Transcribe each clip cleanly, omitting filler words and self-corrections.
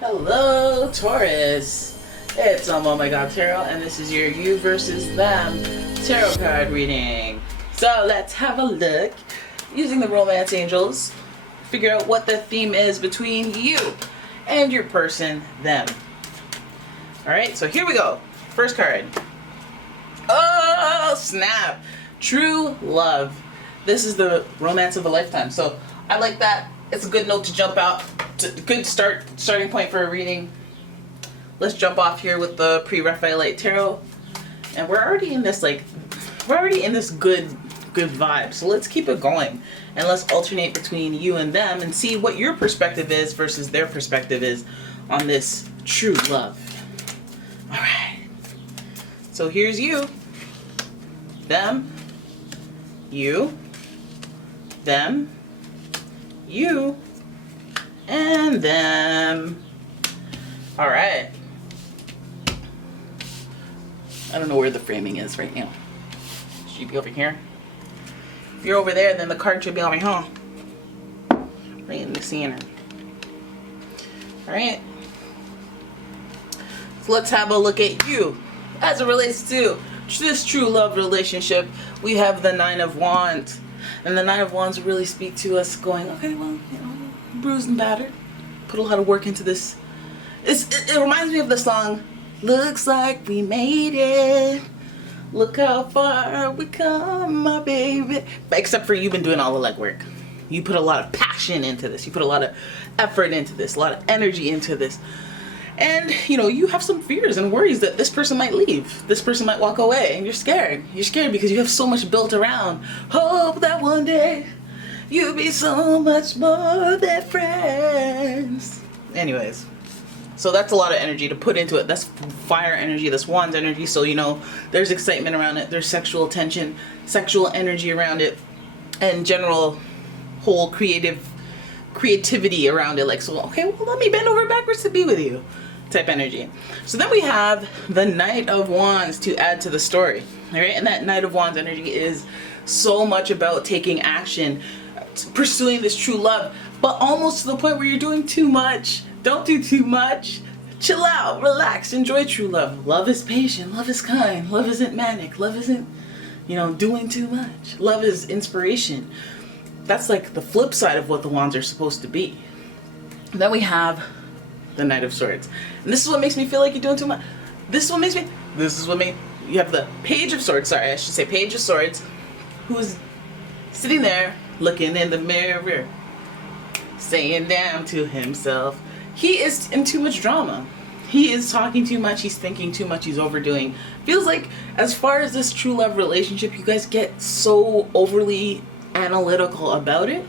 Hello, Taurus. It's umomgtarot, and this is your you versus them tarot card reading. So let's have a look using the romance angels. Figure out what the theme is between you and your person, them. Alright, so here we go. First card. Oh, snap. True love. This is the romance of a lifetime. So I like that. It's a good note to jump out. Good starting point for a reading. Let's jump off here with the pre-Raphaelite tarot, and we're already in this good vibe. So let's keep it going, and let's alternate between you and them and see what your perspective is versus their perspective is on this true love. All right. So here's you, them, you, them, you, and them. All right. I don't know where the framing is right now. Should you be over here? If you're over there, then the card should be over here. Right in the center. All right. So let's have a look at you as it relates to this true love relationship. We have the Nine of Wands, and the Nine of Wands really speak to us, going, okay, well, you know, bruised and battered, put a lot of work into this. It reminds me of the song, looks like we made it, look how far we come, my baby. Except for you've been doing all the legwork. You put a lot of passion into this, you put a lot of effort into this, a lot of energy into this, and you know, you have some fears and worries that this person might leave, this person might walk away, and you're scared because you have so much built around hope that one day you'll be so much more than friends. Anyways, so that's a lot of energy to put into it. That's fire energy, that's Wands energy. So, you know, there's excitement around it, there's sexual tension, sexual energy around it, and general whole creativity around it. Like, so, okay, well, let me bend over backwards to be with you type energy. So then we have the Knight of Wands to add to the story. All right, and that Knight of Wands energy is so much about taking action, pursuing this true love, but almost to the point where you're doing too much. Don't do too much. Chill out, relax, enjoy true love. Love is patient, love is kind, love isn't manic, love isn't, you know, doing too much. Love is inspiration. That's like the flip side of what the Wands are supposed to be. Then we have the Knight of Swords. And this is what makes me feel like you're doing too much. You have the Page of Swords, Page of Swords, who's sitting there looking in the mirror, saying down to himself, he is in too much drama. He is talking too much, he's thinking too much, he's overdoing. Feels like as far as this true love relationship, you guys get so overly analytical about it.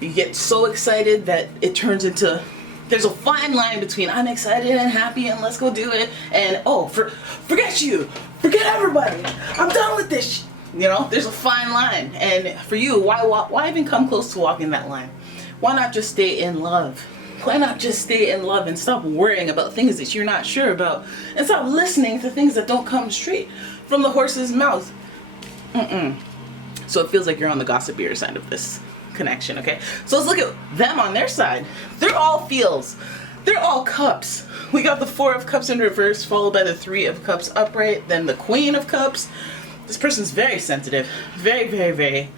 You get so excited that it turns into, there's a fine line between I'm excited and happy and let's go do it, and oh, forget you, forget everybody, I'm done with this shit. You know, there's a fine line. And for you, why even come close to walking that line? Why not just stay in love? Why not just stay in love and stop worrying about things that you're not sure about, and stop listening to things that don't come straight from the horse's mouth? So it feels like you're on the gossipier side of this connection, okay? So let's look at them on their side. They're all feels. They're all cups. We got the Four of Cups in reverse, followed by the Three of Cups upright, then the Queen of Cups. This person's very sensitive, very, very, very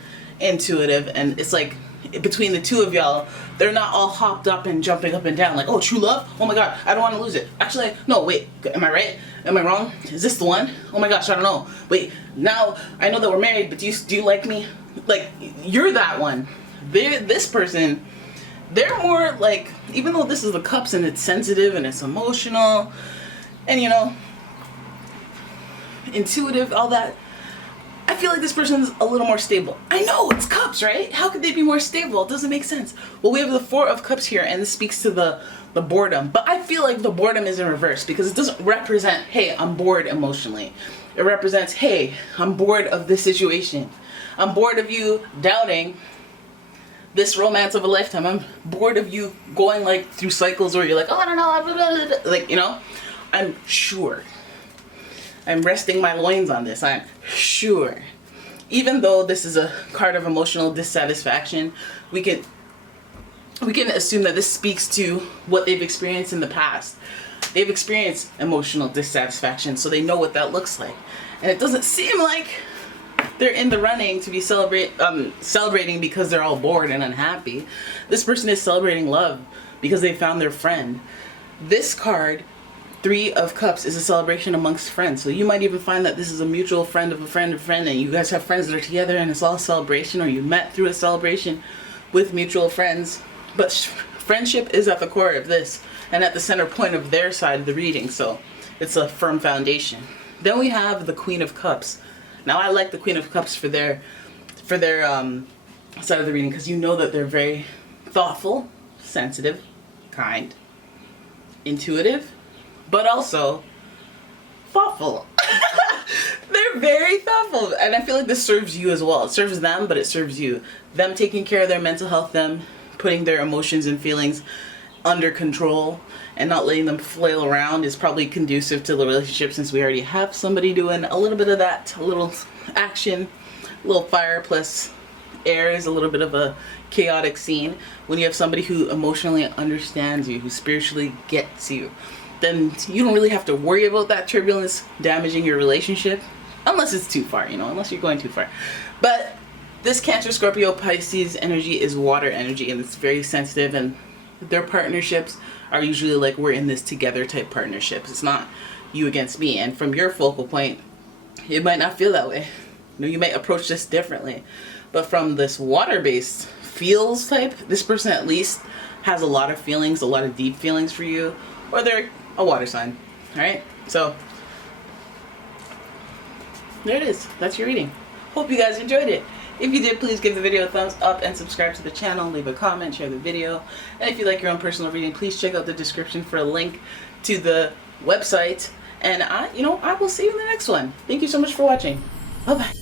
intuitive, and it's like between the two of y'all, they're not all hopped up and jumping up and down like, oh, true love? Oh my god, I don't want to lose it. Actually, no, wait, am I right? Am I wrong? Is this the one? Oh my gosh, I don't know. Wait, now I know that we're married, but do you like me? Like, you're that one. This person, they're more like, even though this is the Cups and it's sensitive and it's emotional and, you know, intuitive, all that, I feel like this person's a little more stable. I know, it's Cups, right? How could they be more stable? It doesn't make sense. Well, we have the Four of Cups here, and this speaks to the boredom. But I feel like the boredom is in reverse, because it doesn't represent, hey, I'm bored emotionally. It represents, hey, I'm bored of this situation. I'm bored of you doubting this romance of a lifetime. I'm bored of you going like through cycles where you're like, oh, I don't know, like, you know, I'm sure. I'm resting my loins on this. I'm sure. Even though this is a card of emotional dissatisfaction, we can we can assume that this speaks to what they've experienced in the past. They've experienced emotional dissatisfaction, so they know what that looks like. And it doesn't seem like they're in the running to be celebrating because they're all bored and unhappy. This person is celebrating love because they found their friend. This card, 3 of Cups, is a celebration amongst friends. So you might even find that this is a mutual friend of a friend of a friend, and you guys have friends that are together and it's all celebration, or you met through a celebration with mutual friends. But friendship is at the core of this and at the center point of their side of the reading, so it's a firm foundation. Then we have the Queen of Cups. Now I like the Queen of Cups for their side of the reading, because you know that they're very thoughtful, sensitive, kind, intuitive, but also thoughtful. They're very thoughtful, and I feel like this serves you as well. It serves them, but it serves you. Them taking care of their mental health, them putting their emotions and feelings under control and not letting them flail around is probably conducive to the relationship, since we already have somebody doing a little bit of that, a little action, a little fire plus air is a little bit of a chaotic scene. When you have somebody who emotionally understands you, who spiritually gets you, then you don't really have to worry about that turbulence damaging your relationship, unless it's too far, unless you're going too far. But this Cancer, Scorpio, Pisces energy is water energy, and it's very sensitive, and their partnerships are usually like, we're in this together type partnerships. It's not you against me. And from your focal point, it might not feel that way. You might approach this differently. But from this water-based feels type, this person at least has a lot of feelings, a lot of deep feelings for you, or they're a water sign. All right? So there it is. That's your reading. Hope you guys enjoyed it. If you did, please give the video a thumbs up and subscribe to the channel. Leave a comment, share the video. And if you like your own personal reading, please check out the description for a link to the website. And I will see you in the next one. Thank you so much for watching. Bye-bye.